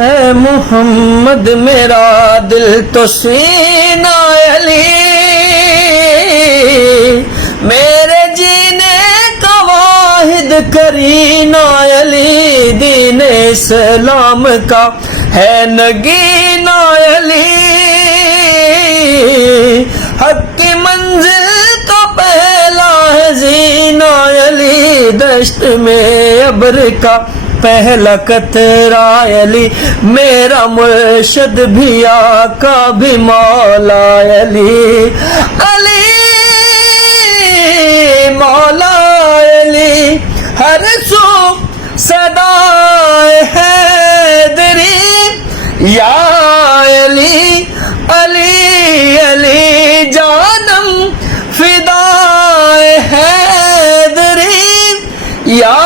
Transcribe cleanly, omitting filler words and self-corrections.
है मोहम्मद मेरा दिल तो सीना अली, मेरे जीने का वाहिद करीना अली, दीन इस्लाम का है नगीना अली, हक की मंजिल तो पहला है जीना अली, दश्त में अब्र का पहला कतरा अली, मेरा मुर्शद भी आका भी मौला अली, अली मौला अली, हर सू सदाए हैदरी, या अली अली अली जानम फिदाए हैदरी, या